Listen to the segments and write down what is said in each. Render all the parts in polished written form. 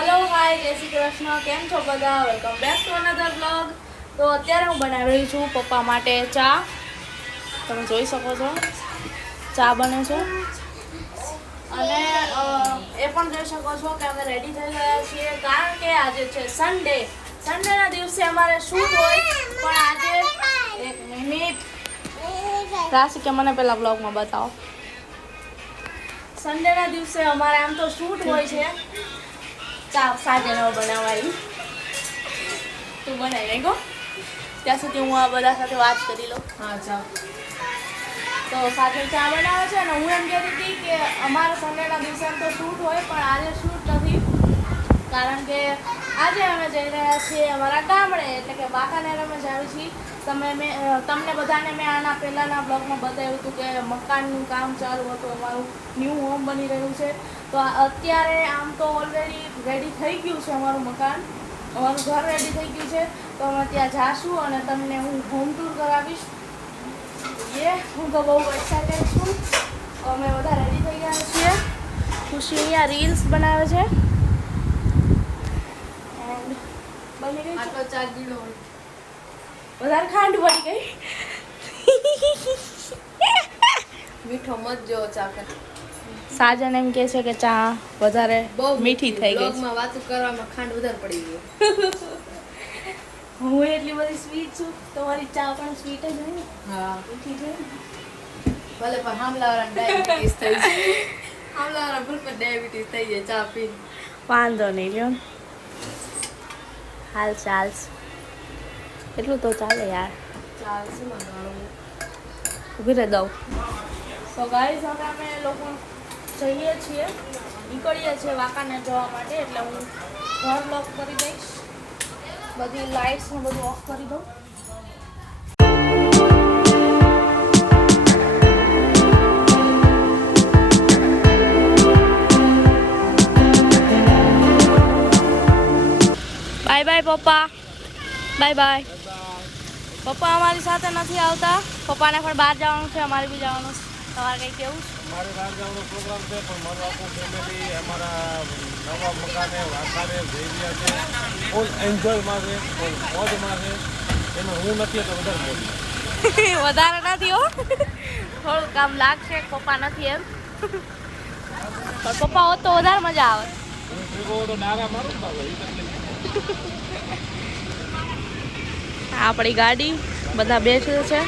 Hello hi જય શ્રી કૃષ્ણ, કેમ છો બધા? Welcome back to another blog. તો અત્યારે હું બનાવી રહી છું પપ્પા માટે ચા. તમે જોઈ શકો છો ચા બને છે. અને એ પણ જોઈ શકો છો કે અમે રેડી થઈ ગયા છીએ, કારણ કે આજે છે સન્ડે. સન્ડેના દિવસે અમારે શૂટ હોય, પણ આજે એક મિનિટ રાશિ કે મને પેલા બ્લોગમાં બતાવો. સન્ડેના દિવસે અમારે આમ તો શૂટ હોય છે. ચા સાંજે ન બનાવાય, તું બનાવી નહીં ગો ત્યાં સુધી હું આ બધા સાથે વાત કરી લઉં. હા ચાલ. તો સાથે ચા બનાવે છે ને હું એમ કહેતી હતી કે અમારે સન્ડેના દિવસે આમ તો શૂટ હોય, પણ આજે શૂટ નથી, કારણ કે આજે અમે જઈ રહ્યા છીએ અમારા ગામડે, એટલે કે વાંકાનેર અમે જાવી છીએ. તમને બધાને મેં આના પહેલાંના બ્લોગમાં બતાવ્યું હતું કે મકાનનું કામ ચાલુ હતું, અમારું ન્યૂ હોમ બની રહ્યું છે. તો અત્યારે આમ તો ઓલરેડી રેડી થઈ ગયું છે અમારું મકાન, અમારું ઘર રેડી થઈ ગયું છે. તો અમે ત્યાં જાશું અને તમને હું હોમ ટૂર કરાવીશ. હું તો બહુ એક્સાઇટેડ છું. અમે બધા રેડી થઈ ગયા છીએ. ખુશી અહીંયા રીલ્સ બનાવે છે. એન્ડ બની ગઈ આટલો ચા ગીડો હોય, વધારે ખાંડ પડી ગઈ. મીઠો મત જેવો ચા કરે. સાજન એમ કહે છે કે ચા વધારે બહુ મીઠી થઈ ગઈ છે. બ્લોગમાં વાતો કરવામાં ખાંડ વધારે પડી ગઈ. હું એટલી બધી સ્વીટ છું, તમારી ચા પણ સ્વીટ જ હોય ને, હા મીઠી છે. ભલે પણ હામલાવાળા ડાયાબિટીસ થઈ જાય, હામલાવાળા ભૂલ પર ડાયાબિટીસ થઈ જાય ચા પીને. વાંધો નહીં લ્યો, હાલ ચાલ્સ એટલું તો ચાલે યાર. ચાલશે મંગાવું. ઊભી રહી દઉં. સો ગાઈઝ હવે અમે લોકો જઈએ છીએ, નીકળીએ છીએ વાંકાનેર જવા માટે. એટલે હું ઘર લોક કરી દઈશ, બધી લાઇટ્સ ને બધું ઓફ કરી દઉં. બાય બાય પપ્પા, બાય બાય. પપ્પા અમારી સાથે નથી આવતા, પપ્પાને પણ બહાર જવાનું છે, અમારે બી જવાનું છે. તમારે કંઈ કેવું છે? મારે બહાર જવાનો પ્રોગ્રામ છે, પણ મારું આખું ફેમિલી અમારા નવા મકાને વાંકાનેર જઈ રહ્યા છે. ફૂલ એન્જોયમાં છે, ફૂલ મોજમાં છે. એમાં હું નથી તો વધારે મોજ. વધારે નથી હો, થોડું કામ લાગશે, પપ્પા નથી એમ. પણ પપ્પા હોત તો વધારે મજા આવે. હું ભેગો તો ડારા મારું ને બાબા, એ તકલીફ. આપણી ગાડી બધા બેસે છે.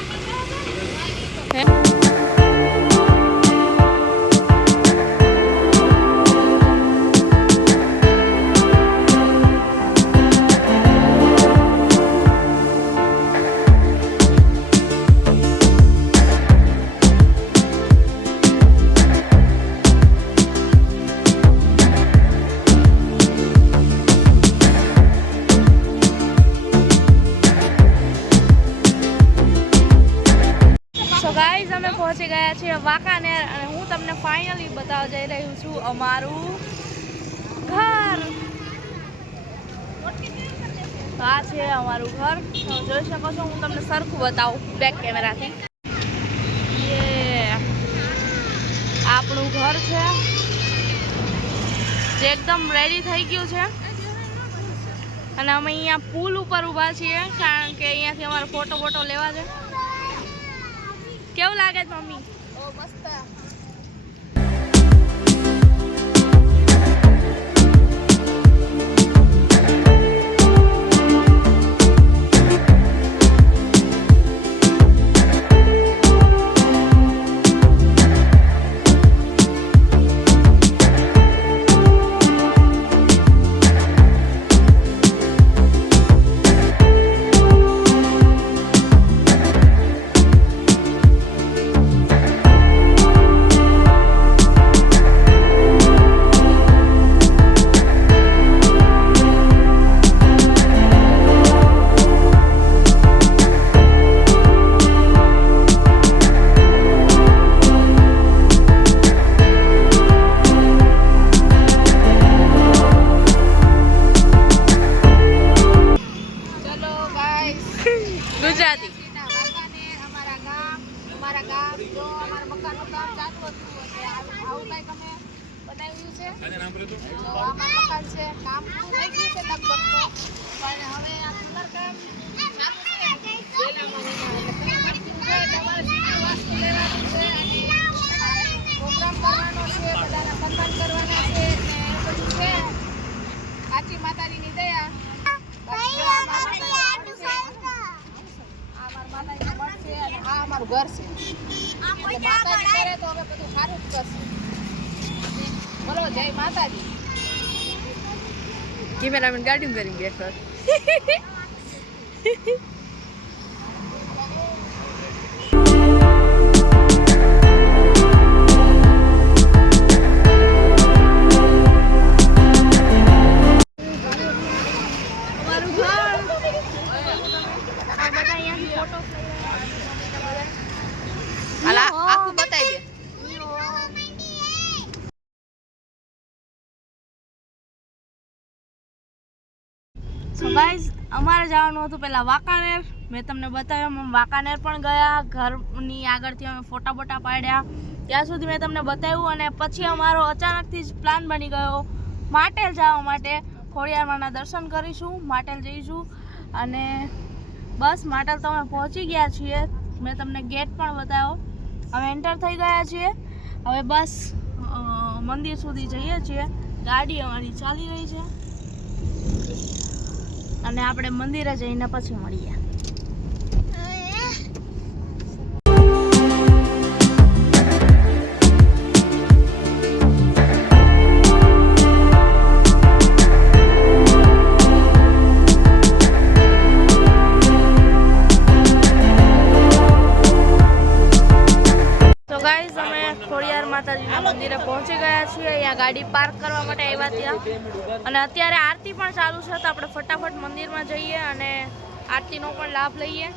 ગાઈઝ અમે પહોંચી ગયા છીએ વાંકાનેર, અને હું તમને ફાઇનલી બતાવવા જઈ રહ્યું છું અમારું ઘર. આ છે અમારું ઘર, તમે જોઈ શકો છો. હું તમને સરખું બતાવું બેક કેમેરાથી. આપણું ઘર છે, જે એકદમ રેડી થઈ ગયું છે. અને અમે અહીંયા પુલ ઉપર ઊભા છીએ, કારણ કે અહીંયાથી અમારે ફોટો લેવા છે. કેવું લાગે છે મમ્મી? ઓ મસ્ત. માતાજી કેમેરામેન ગાડીમાં કરીને બેઠો હાલા આખું બતાવી દે સો ગાઈઝ અમારે જવાનું હતું પહેલાં વાંકાનેર. મેં તમને બતાવ્યું અમે વાંકાનેર પણ ગયા, ઘરની આગળથી અમે ફોટા બોટા પાડ્યા, ત્યાં સુધી મેં તમને બતાવ્યું. અને પછી અમારો અચાનકથી જ પ્લાન બની ગયો માટેલ જવા માટે. ખોડિયારમાંના દર્શન કરીશું, માટેલ જઈશું. અને બસ માટેલ તો અમે પહોંચી ગયા છીએ. મેં તમને ગેટ પણ બતાવ્યો. અમે એન્ટર થઈ ગયા છીએ. હવે બસ મંદિર સુધી જઈએ છીએ. ગાડી અમારી ચાલી રહી છે અને આપણે મંદિરે જઈને પછી મળીએ. તો ગાઈઝ અમે ખોડિયાર માતાજીના મંદિરે પહોંચી ગયા છીએ. અહીંયા ગાડી પાર્ક કરવા માટે આવ્યા ત્યાં. અને અત્યારે આરતી પણ ચાલુ છે, તો આપણે ફટાફટ મંદિરમાં જઈએ અને આરતીનો પણ લાભ લઈએ.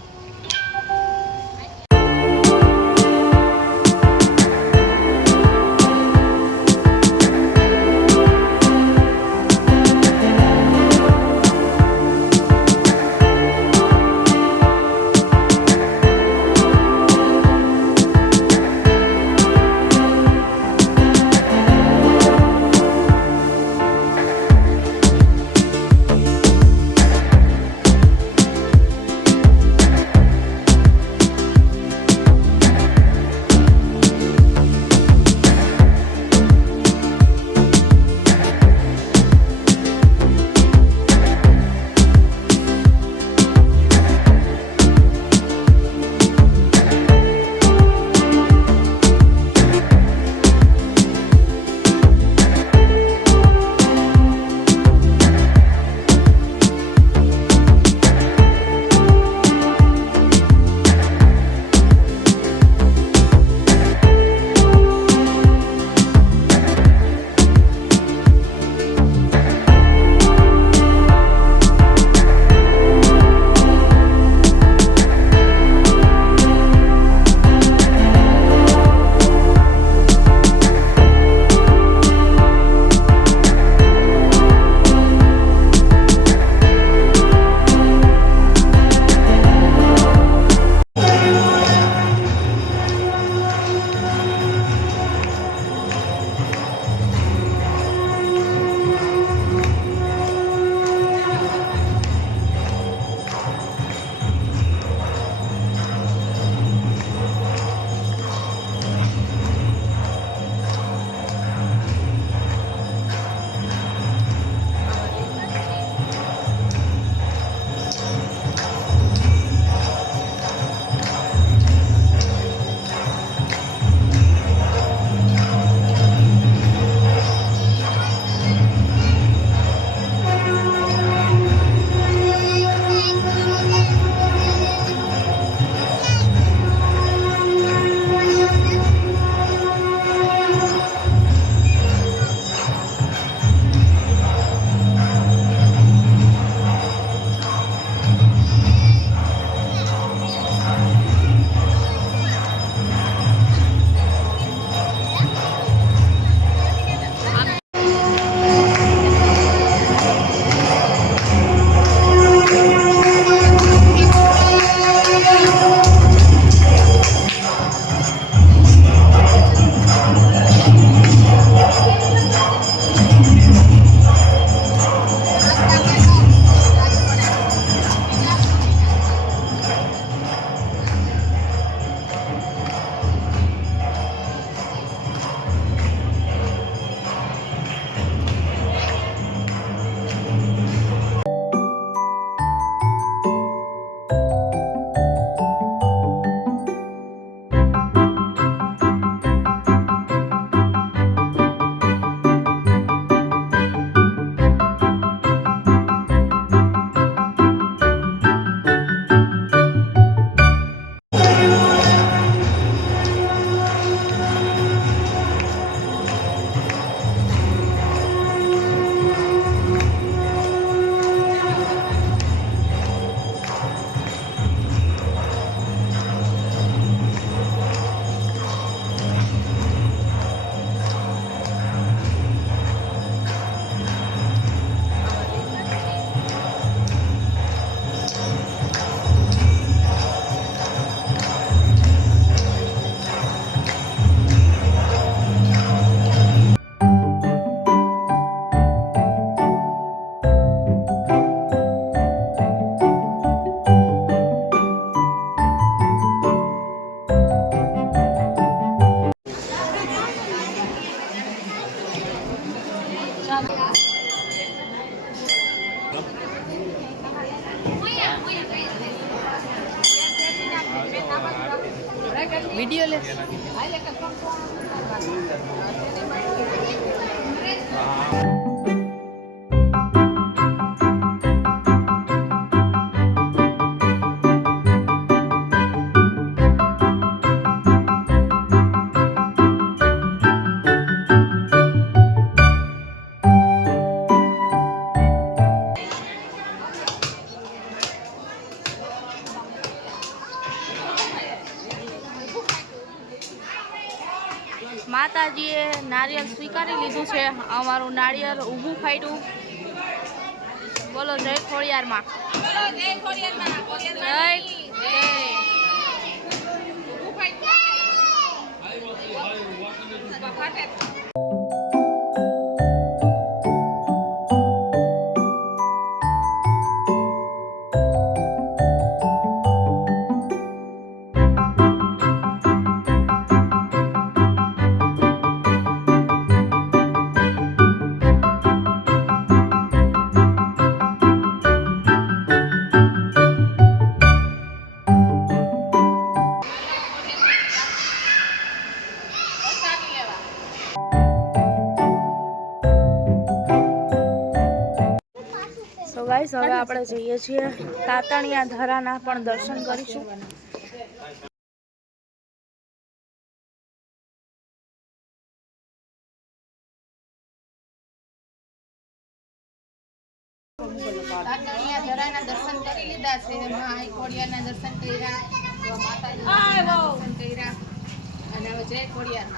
વિડિયો લે માતાજીએ નારિયેળ સ્વીકારી લીધું છે. અમારું નારિયેળ ઊભું ફાટ્યું. બોલો જય ખોડિયારમાં. ગાઈસ હવે આપણે જઈએ છીએ તાતણિયા ધરાના પણ દર્શન કરીશું. તાતણિયા ધરાના દર્શન કરી લીધા છે. મા ખોડિયારના દર્શન કર્યા, માતાજીના દર્શન કર્યા અને હવે જય ખોડિયાર.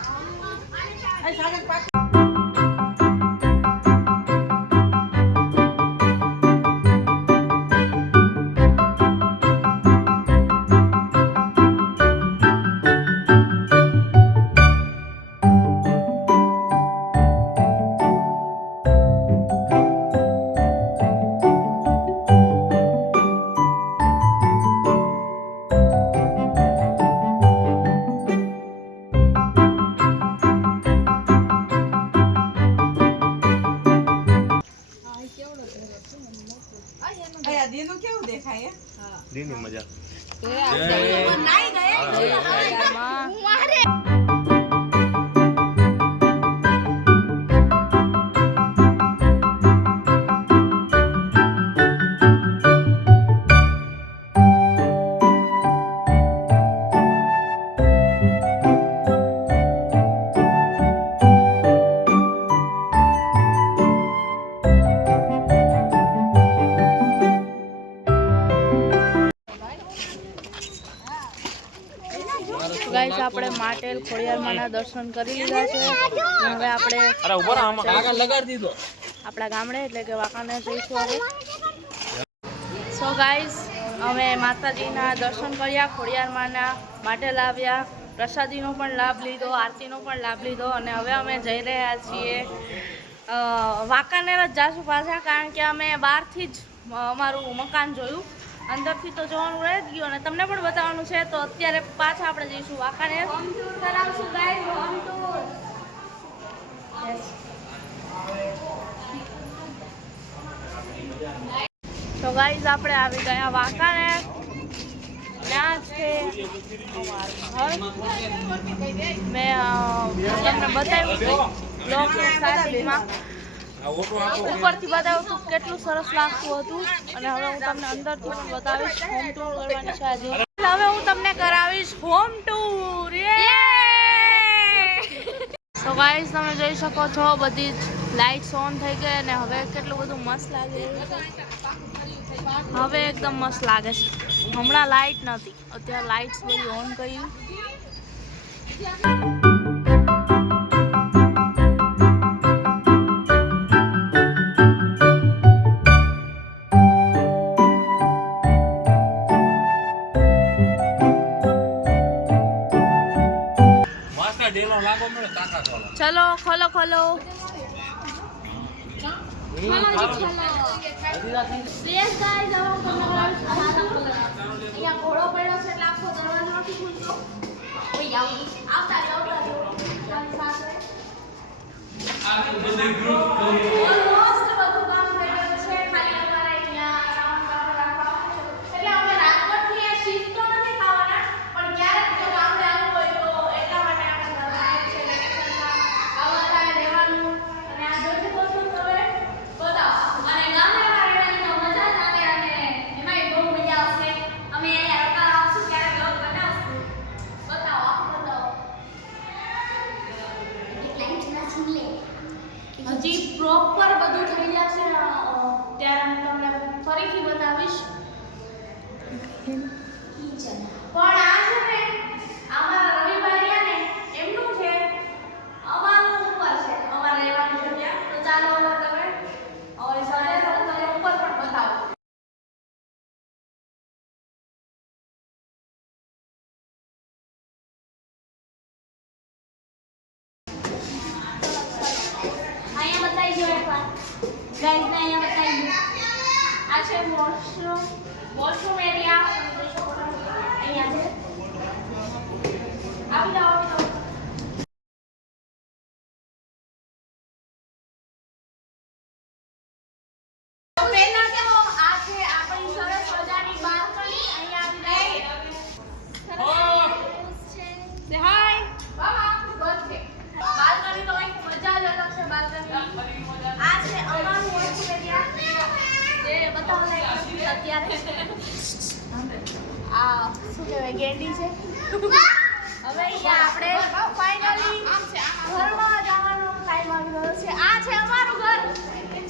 દીની મજા. ગાઈસ આપણે માટેલ ખોડિયારમાંના દર્શન કરી લીધા છે. હવે આપણે આપણા ગામડે એટલે કે વાંકાને જઈશું હવે. સો ગાઈસ અમે માતાજીના દર્શન કર્યા, ખોડિયારમાંના માટેલ આવ્યા, પ્રસાદીનો પણ લાભ લીધો, આરતીનો પણ લાભ લીધો અને હવે અમે જઈ રહ્યા છીએ વાંકાનેર જ જાશું પાછા, કારણ કે અમે બહારથી જ અમારું મકાન જોયું, અંદરથી તો જોવાનું રહી જ ગયું અને તમને પણ બતાવવાનું છે. તો અત્યારે પાછા આપણે જઈશું વાંકાનેર. તો ગાઈઝ આપણે આવી ગયા વાંકાનેર. ત્યાં છે અમારું ઘર. મેં તમને બતાવ્યું બ્લોગની સ્ટાર્ટિંગમાં, ઉપરથી બતાવ્યું હતું કેટલું સરસ લાગતું હતું અને હવે હું તમને અંદરથી પણ બતાવીશ. હોમ ટૂર કરવાની છે આજે. હવે હું તમને કરાવીશ હોમ ટૂર. તો ગાઈસ તમે જોઈ શકો છો બધી જ લાઇટ્સ ઓન થઈ ગઈ અને હવે કેટલું બધું મસ્ત લાગી રહ્યું છે. હવે એકદમ મસ્ત લાગે છે. હમણાં લાઇટ નથી, અત્યારે લાઇટ્સ બધી ઓન કરી. ચલો ખોલો ખોલો. અહીંયા ઘોડો પડ્યો છે એટલે આખો દરવાજો નથી ખુલતો. આવતા ઓલમોસ્ટ બધું કામ થઈ ગયું છે. ખાલી અમારે અહીંયા સામાન રાખવાનો છે એટલે અમે રાજકોટથી શિફ્ટ તો નથી થવાના, પણ ક્યારેક જો ગામડે આવવું હોય તો તમને અહીંયા બતાવી દઉં. આ છે વોશરૂમ એરિયા. અહીંયા છે. આવી જાઓ, આવી જાઓ. પહેલા તો આ છે આપણી સરસ મજાની બાલ્કની. અહીંયા આવી હાય બાલ્કની તો કંઈક મજા જ અલગ છે. બાલ્કની આ છે અમારું વોશરૂમ એરિયા જે બતાવવા અત્યારે આ શું કહેવાય ગેંડી છે. હવે અહીંયા આપણે ફાઇનલી ઘરમાં જવાનો ટાઈમ આવી ગયો છે. આ છે અમારું ઘર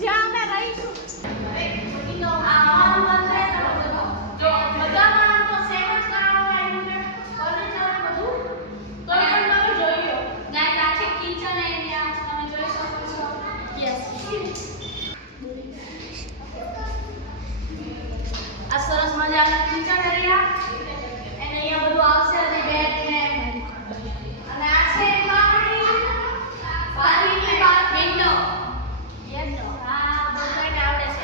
જ્યાં અમે રહીશું. આ અમારું ઘર છે. જો બધામાં તો સેમ જ કરાવવા આવ્યું છે ફર્નિચર ને બધું. તો એ પણ તમે જોઈ લો. ગાઈસ આ છે કિચન એરિયા તમે જોઈ શકો છો. યસ આ સરસ મજાના કિચન એરિયા. અને અહીંયા બધું આવશે હજી બેડ ને અને આ છે બારીની બાર વિન્ડો. હા બધાને આવડે છે.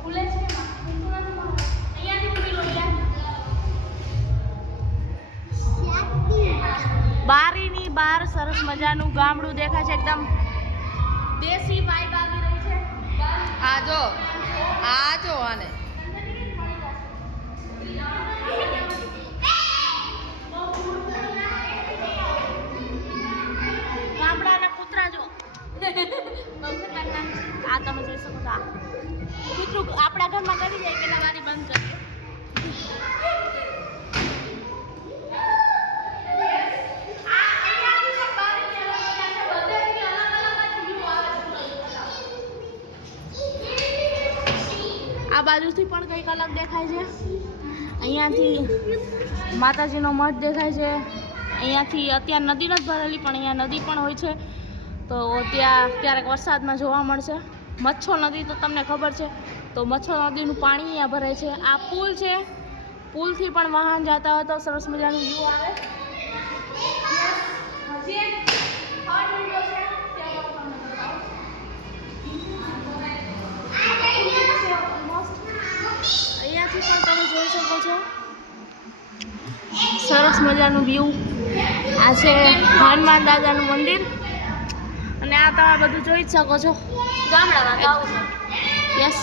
ખુલે છે એમાં ખુલતું નથી મારે. અહીંયાથી ખુલી લો યાર. બારીની બહાર સરસ મજાનું ગામડું દેખાય છે. એકદમ દેશી વાઇબ આવી રહી છે. આ જો આને ગામડાના કૂતરા જો. આ તમે જોઈ શકો છો. આ કૂતરું આપણા ઘરમાં કરી જાય પેલા બારી બંધ કરી. આ બાજુથી પણ કંઈક અલગ દેખાય છે. અહીંયાથી માતાજીનો મઠ દેખાય છે. અહીંયાથી અત્યારે નદી નથી ભરેલી પણ અહીંયા નદી પણ હોય છે. તો ત્યાં ક્યારેક વરસાદમાં જોવા મળશે. મચ્છો નદી તો તમને ખબર છે. તો મચ્છો નદીનું પાણી અહીંયા ભરાય છે. આ પુલ છે. પુલથી પણ વાહન જતા હોય તો સરસ મજાનું વ્યૂ આવે. હજી એક થર્ડ વિન્ડો છે. ત્યાં પણ તમને બતાવું. અહીંયાથી પણ તમે જોઈ શકો છો સરસ મજાનું વ્યૂ. આ છે હનુમાન દાદાનું મંદિર અને આ તમે બધું જોઈ જ શકો છો. ગામડામાં તો આવું છે. યસ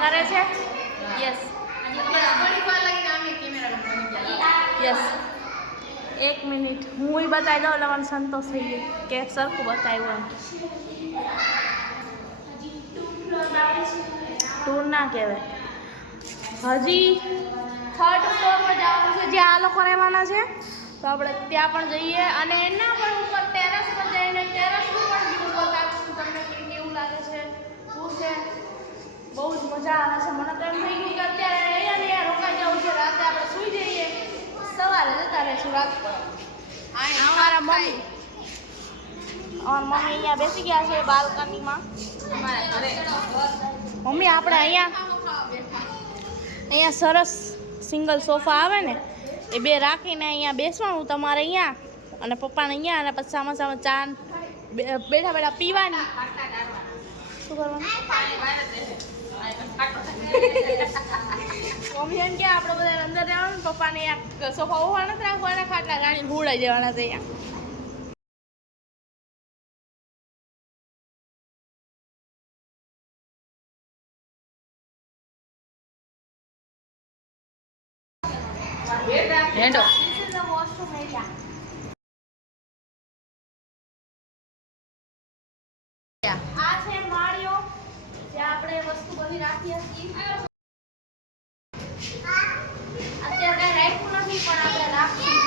કરે છે. યસ યસ એક મિનિટ હું બતાવી દઉં એટલે મને સંતોષ થઈ ગયો કે સરખું બતાવ્યું. ટૂર ના કહેવાય. હજી થર્ડ ફ્લોર પર જવાનું છે જ્યાં આ લોકો રહેવાના છે. તો આપણે ત્યાં પણ જઈએ અને એના પણ ઉપર ટેરેસ પર જઈને ટેરેસનું પણ વ્યૂ બતાવીશું તમને કે કેવું લાગે છે શું છે. બહુ જ મજા આવે છે. મને તો એમ થઈ ગયું કે અત્યારે અહીંયા રોકાઈ જવું છે. રાતે આપણે સૂઈ જઈએ સવારે જતા રહીશું રાત પર. અમારા મમ્મી અહીંયા બેસી ગયા છે બાલ્કનીમાં. મમ્મી આપણે અહીંયા સરસ સિંગલ સોફા આવે ને એ બે રાખીને અહીંયા બેસવાનું તમારે અહીંયા અને પપ્પાને અહીંયા અને પછી સામા સામા ચા બેઠા બેઠા પીવાની. શું કરવાનું? મમ્મી એમ કે આપણે બધા અંદર રહેવાનું. પપ્પાને સોફા ઓવા નથી રાખવાના. ખાટલા ગાડી હુડાઈ દેવાના છે અહીંયા. હેન્ડો This is the washroom area. આ છે માળીઓ જ્યાં આપણે વસ્તુ બધી રાખી હતી. અત્યારે કઈ રાખ્યું નથી પણ આપણે રાખીશું.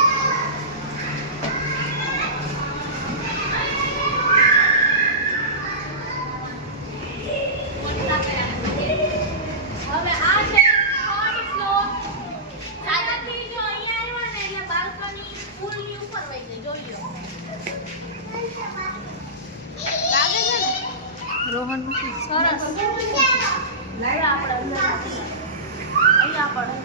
હવે આ છે થર્ડ ફ્લોર. સાદાથી જો અહીંયા આવ્યા ને એટલે બાલ્કની પુલની ઉપર વહી ગઈ. જોઈ લો રોહન નથી. સરસ લાઈવ આપણે અંદર રાખીએ. અહીંયા પડે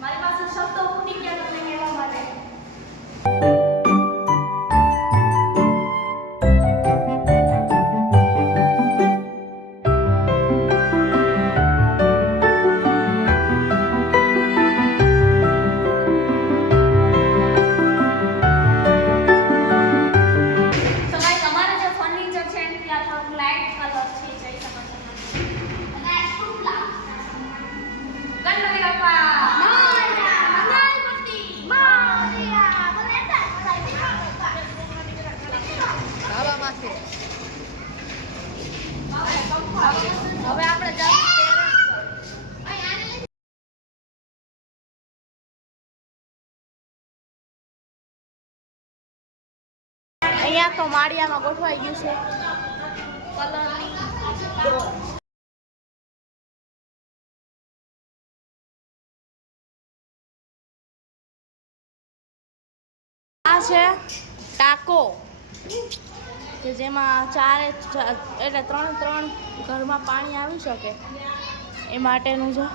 મારી પાસે શબ્દો ફૂટી ગયા તમને કહેવા માટે. તો ગાઈસ અમારે જે ફર્નિચર છે એની ત્યાં થોડોક લાઇટ કલર છે જઈ શકો છો. અને આ શુક્લા ગણપતિ બાપા ધાબામાં છે. હવે આપણે જાવું ટેરેસ પર. અહીંયા તો માળિયામાં ગોઠવાઈ ગયું છે કલરની. આ છે ટાંકો કે જેમાં એટલે ત્રણ ઘરમાં પાણી આવી શકે એ માટેનું છે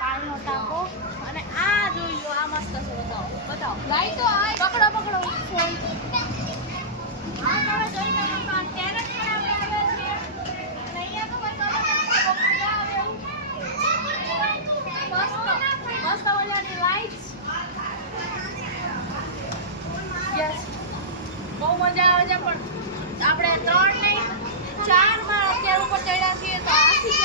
પાણીનો ટાંકો. અને આ જોઈ લો, આ મસ્ત છે. બતાવો લાઈટો પકડો ફોન. આ તમે જોઈ શકો છો, આ ટેરેસ પર આપણે આવ્યા છીએ. અને અહીંયા તો બસ મસ્ત મજાની લાઈટ્સ. યસ, બહુ મજા આવે છે. પણ આપણે 3 નહીં 4 માં અત્યારે ઉપર ચડ્યા છીએ તો આખી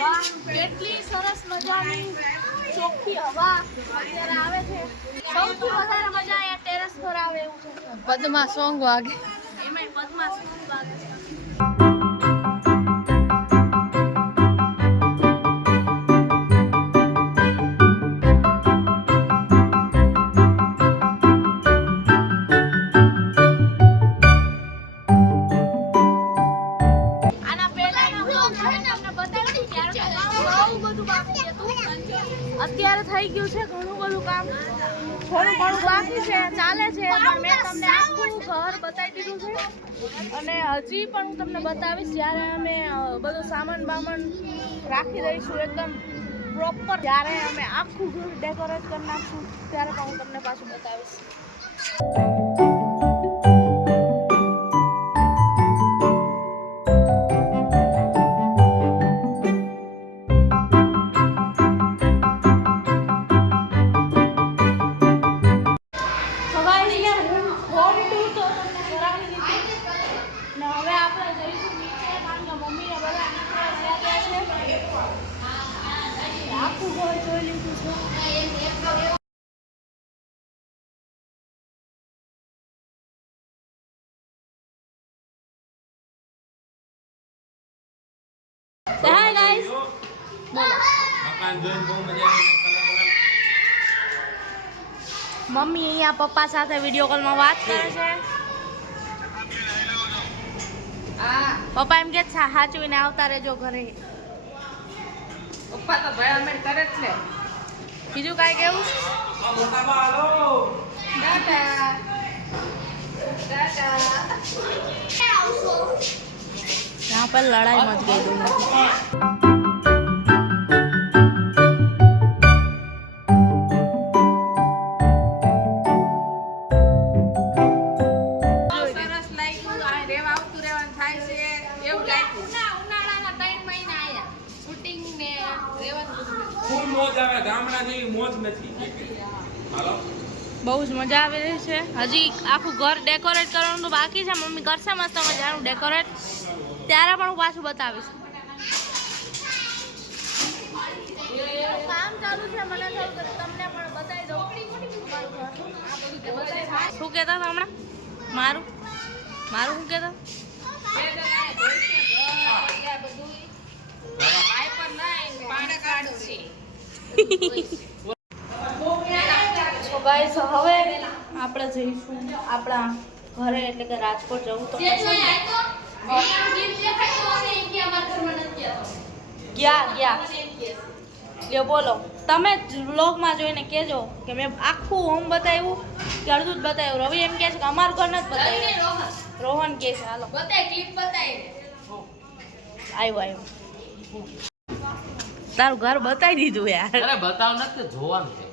વાહ, કેટલી સરસ મજાની ચોખ્ખી હવા અત્યારે આવે છે. સૌથી વધારે મજા અહીંયા ટેરેસ પર આવે એવું છે. પદમાં સોંગ વાગે. એમાંય પદ્મા સ્કૂલ વાગે છે. આના પહેલાના vlog છે ને તમને બતાવ્યું ત્યારે બહુ બધું બાકી હતું. અત્યારે થઈ ગયું છે ઘણું બધું કામ. થોડું ઘણું બાકી છે, ચાલે છે. પણ મેં તમને આખું ઘર બતાવી દીધું છે. અને હજી પણ હું તમને બતાવીશ જ્યારે અમે બધો સામાન બામાન રાખી દઈશું એકદમ પ્રોપર. જ્યારે અમે આખું ઘર ડેકોરેટ કરી નાખશું ત્યારે પણ હું તમને પાછું બતાવીશ. આખું ઘર જોઈ લીધું છે. હાય ગાઈસ, મકાન જોઈને બહુ મજા આવી. મમ્મી અહીંયા પપ્પા સાથે વિડીયો કોલમાં વાત કરે છે. પપ્પા એમ કે સાચવીને આવતા રહેજો ઘરે. પપ્પા તો ભાઈ અમે કરે જ છે. બીજું કાંઈ કેવું? ટાટા ટાટા. यहाँ पर लड़ाई मच गई दोनों की. સરસ લાગ્યું. આ રેવા આવતું રહેવાનું થાય છે એવું લાગ્યું. ઉનાળાના 3 મહિના આયા શૂટિંગ ને રહેવાનું બધું. ફૂલ મોજ આવે, ગામડા જેવી મોજ નથી. હાલો બહુ જ મજા આવી રહી છે. હજી આખું ઘર ડેકોરેટ કરવાનું તો બાકી છે. મમ્મી કરશે મસ્ત મજાનું ડેકોરેટ. ત્યારે પણ હું પાછું બતાવીશ. કામ ચાલુ છે, મને થયું કે તમને પણ બતાવી દઉં. શું કહેતા હતા હમણાં? મારું શું કહેતા? બે જણાને ધોઈશે, ઘર, કડિયા બધુંય. વાઈપર લઈને પાણી કાઢશે. બધું ધોઈશે. તો ગાઈસ હવે આપણે જઈશું આપણા ઘરે એટલે કે રાજકોટ જવું તો ગયા લ્યો બોલો તમે વ્લોગમાં જોઈને કહેજો કે મેં આખું હોમ બતાવ્યું કે અડધું જ બતાવ્યું. રવિ એમ કહે છે કે અમારું ઘર નથી બતાવ્યું. રોહન કહે છે હાલો આવ્યો તારું ઘર બતાવી દીધું યાર. અરે બતાવ નથી જોવાનું છે.